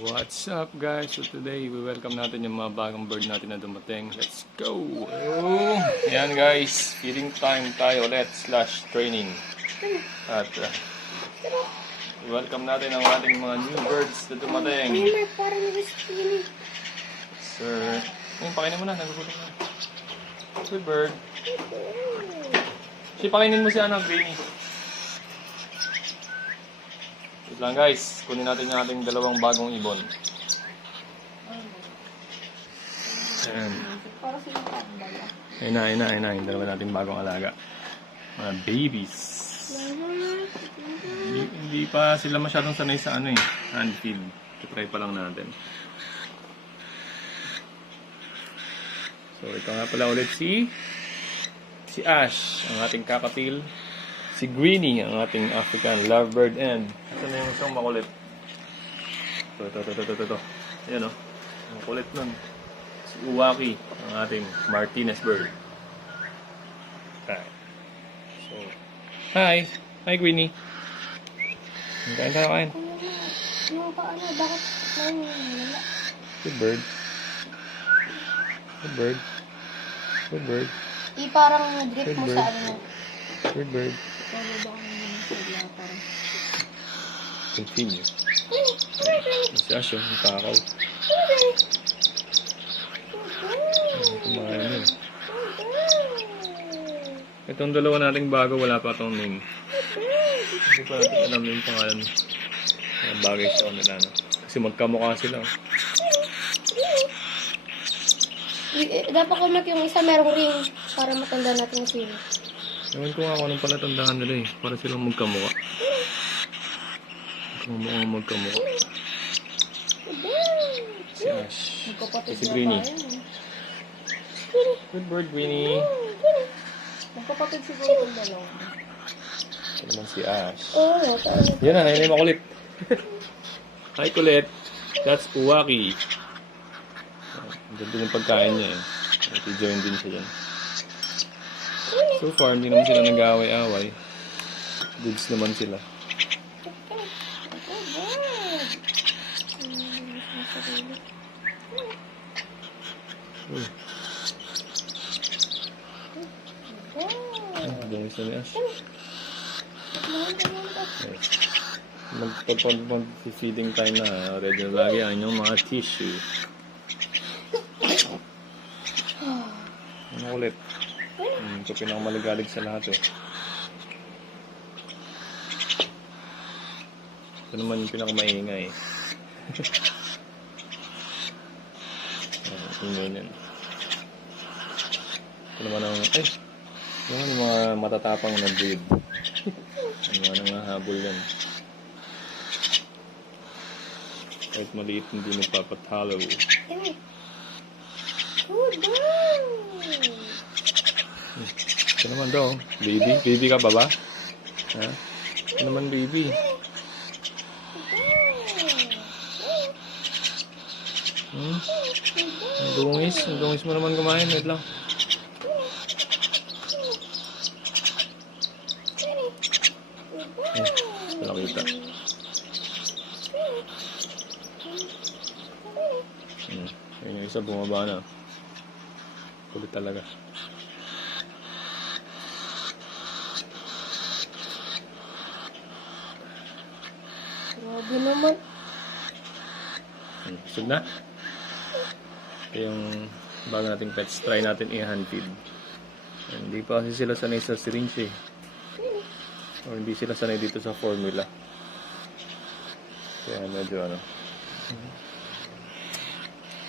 What's up guys? So today, we-welcome natin yung mga bagong bird natin na dumating. Let's go! Oh, ayan guys, feeding time tayo ulit / training. At welcome natin ang ating mga new birds na dumating. Sir, ayun, pakainin mo na, nagugutom na. Good bird. Si pakainin mo si Greenie. Wait lang guys, kunin natin yung ating dalawang bagong ibon. Ayan. Ayun na, yung dalawa natin bagong alaga. Mga babies. Hindi pa sila masyadong sanay sa hand feed. Try pa lang natin. So ito nga pala ulit si Ash, ang ating cockatiel. Si Greenie, ang ating African lovebird, and ito na yung isang makulit. Ito. Ayan o. Ang kulit nun. Si Uwaki, ang ating Martinez bird. Okay. So, hi! Hi, Greenie. Kain tayo, kain. Bakit Good bird. Good bird. Good bird. parang drip mo sa Good bird. Continue. Si Ash yung takaw. Kumain yun. Itong dalawa nating bago, wala pa itong name. Hindi pa natin alam yung pangalan. Bagay sa kanila. Kasi magkamukha sila. Dapat kumat yung isa merong ring para matanda natin yung sila. Ewan ko nga kung anong palatandaan nila eh. Para silang magkamukha. Magkamukha. Si Ash. Si Greenie. Good bird, Greenie. Magkapatid siguro yung dalawa. Ito naman si Ash. Oo, Yan na, yun yung makulit. Hi, kulit. That's Uwaki. Ang ganda yung pagkain niya eh. Nag-join din siya dyan. So far, hindi naman sila nag-away-away. Goods naman sila. Uy. Bangis na ni Ash. Mag-feeding time na. Ready na lagi ang inyong mga tissue. Ano ulit? Ito pinakamaligalig sa lahat eh. Ito naman yung pinakamaingay eh. Ingay yan. Ito naman ang... yung mga matatapang na breed. Ang mga nangahabol yan. Kahit maliit hindi nagpapatalo. Ito naman daw. Baby? Baby ka ba ba? Ha? Ito naman baby. Ang dungis mo naman kumain. Wait lang. Nakita. Ayun yung isa bumaba na. Kulit talaga. Grabe naman. Busog na. Ito yung bago nating pets. Try natin i-hand feed. Hindi pa kasi sila sanay sa syringe eh. O hindi sila sanay dito sa formula. Kaya medyo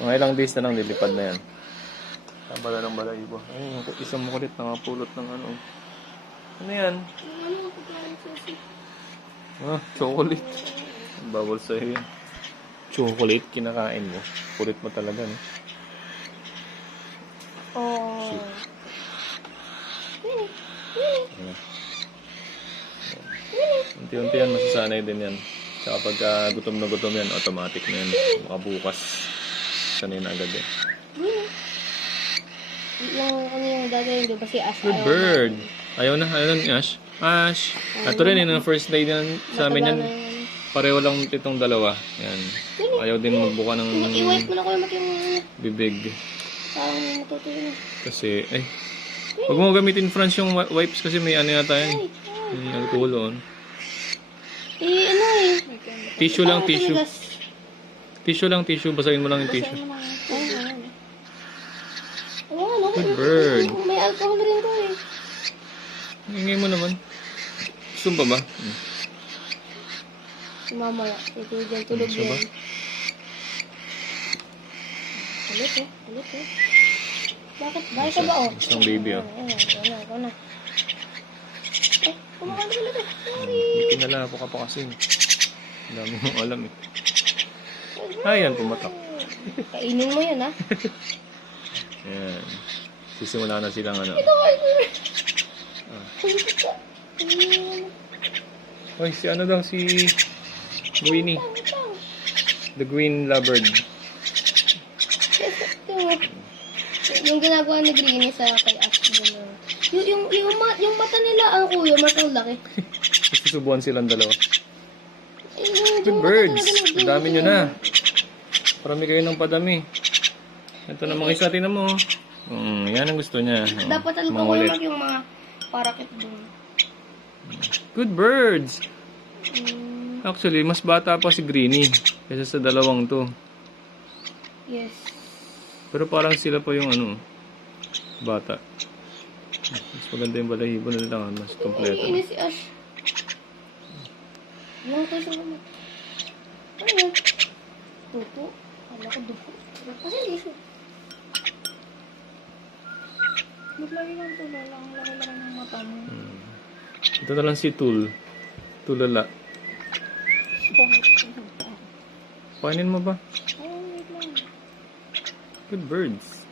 mga ilang days na lang lilipad na yan. Bala ng balahibo. Ayun, isang makulit nakapulot ng Ano yan? Chocolate. Bawal sa'yo yan. Chocolate, kinakain mo. Kulit mo talaga, no? Oh. Unti-unti yan, masasanay din yan. Saka pagka gutom na gutom yan, automatic na yan. Makabukas. Sanay na agad yan. Yung dati yung ba si Ash? Good bird. Ayaw na ni Ash. Ash. Ito rin, yung first day sa amin yan. pareho lang itong dalawa. Yan. Ayaw din magbuka ng I-wipe mo na ko yung bibig. parang matutuyo na. Kasi, ay, huwag mo gamitin France yung wipes kasi may ano yata yan. May alcohol on. Ano eh. Tissue lang, Parang tissue. tumigas. Tissue lang, tissue. Basahin mo lang yung tissue. Ano? Good bird. May alcohol rin to eh. Hingay mo naman. Gusto mo ba? Mamaya. Ito dyan, tulog Gusto ba? yan. Ulit eh. Bakit? Bakit ka ba oh? Isang baby oh. Ikaw na. Eh, kumakain ulit eh. Sorry. May pinalapo ka pa kasi. Ang dami mong alam eh. Ayan, pumatak. Kainin mo yan ha. Ayan. Sisimula na silang ano. Ito kayo. Oy, si ano daw, si Greenie. The Green Lovebird. Yung ginagawa ni Greenie sa kay Ashley na. Yung mata nila, ang kuya, mas ang laki. Susubuan silang dalawa. Yung Good mata birds. talaga Ang dami nyo na. Parami kayo ng padami. Ito na mga isa, tinan mo. Yan ang gusto niya. Dapat alam ko Mangulit. yung mga parakit doon. Good birds. Actually, mas bata pa si Greenie kaysa sa dalawang to. Yes. Pero parang sila pa yung ano, bata. Mas maganda yung balahibo nila, mas kompleto. Ini si Ash. Ano to siya naman? Ano yan? Tuto? Kala ko dupo. Kasi hindi siya. Maglagi lang ito lang. Ang laki-laki ng mata mo. Ito na lang si Tulala. Painin mo ba? Wait lang. Good birds.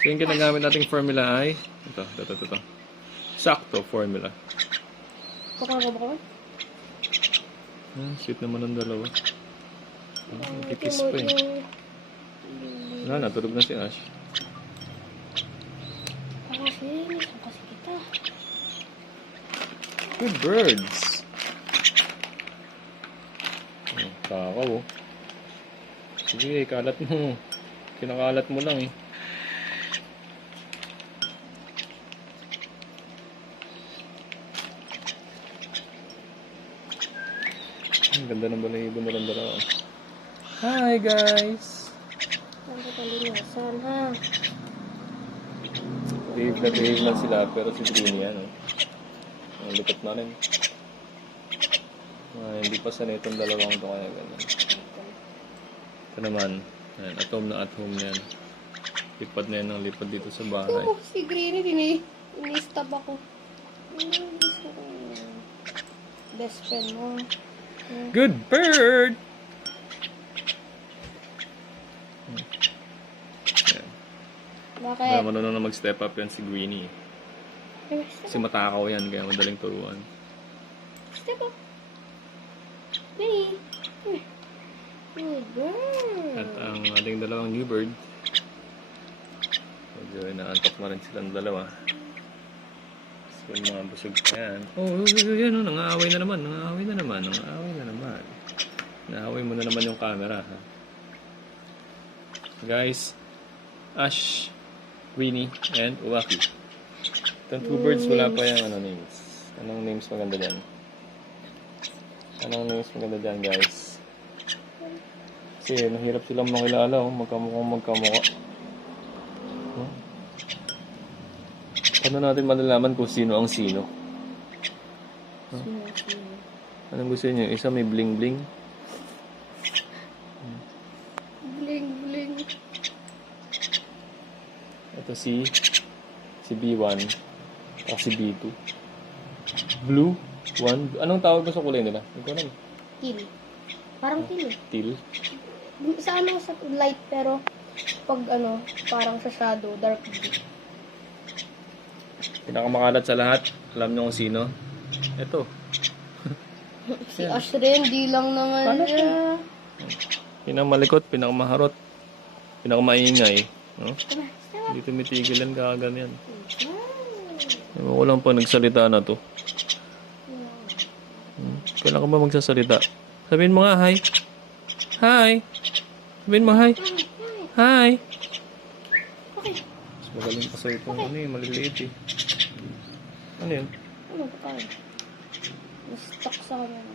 So yung ginagamit nating formula ay ito. Sakto formula. Kukuha ba ko? Sweet naman ang dalawa. Kikis pa eh. Wala, natulog na si Ash. Kasi kita. Good birds. Takaw oh. Sige, kalat mo. Kinakalat mo lang eh. Ang ganda ng balahibo na lang dalawa. Hi guys! Ang kalinisan ha. Behave lang sila pero si Greenie yan oh. Ang likot na rin. Hindi pa sanay itong dalawang ito kaya ganyan. Ito naman, ayan, at home na yan. Lipad na yan ng lipad dito sa bahay. Oh, si Greenie, ini-stop ako. Best friend mo. Good bird! Ayan. Bakit? Kaya marunong na mag-step up yan si Greenie. Kasi matakaw yan, kaya madaling turuan. Step up. Greenie. Good girl. At ang ating dalawang new bird. Medyo inaantok na rin silang dalawa. So yung mga busog pa yan. Oh, yan oh, nangaaway na naman. Naaway mo na naman yung camera. Ha? Guys, Ash, Greenie, and Uwaki. Itong two birds, wala pa yung names. Anong names maganda dyan? Guys? Kasi nahirap silang makilala, oh. Magkamukha. Huh? Paano natin malalaman kung sino ang sino? Huh? Anong gusto niyo? Isa may bling-bling? Bling. Ito si B1 o si B2. Blue 1. Anong tawag ba sa kulay nila? Hindi ko alam. Teal. Parang teal eh. Teal. Sa light pero pag parang sa shadow, dark blue. Pinakamakalat sa lahat. Alam niyo kung sino? Ito. Si Ash rin, di lang naman siya. Pinakamalikot, pinakamaharot, pinakamaingay. No? Hindi tumitigilan kagam yan. Ewan ko lang pa nagsalita na to. Kailan ka ba magsasalita? Sabihin mo nga, hi. Hi. Sabihin mo, hi. Hi. Okay. Mas magaling pa sa'yo itong ano eh, maliliit eh. Ano yun? Ano ba tayo? Na-stuck sa camera.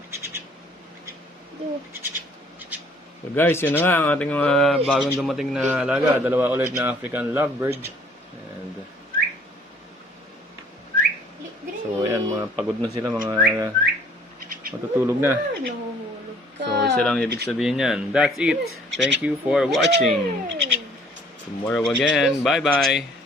Ito. So guys, yun na nga ang ating mga bagong dumating na alaga. Dalawa ulit na African lovebird. And so ayan, mga pagod na sila, mga matutulog na. Nahuhulog ka. So isa lang ibig sabihin yan. That's it. Thank you for watching. Tomorrow again. Bye bye.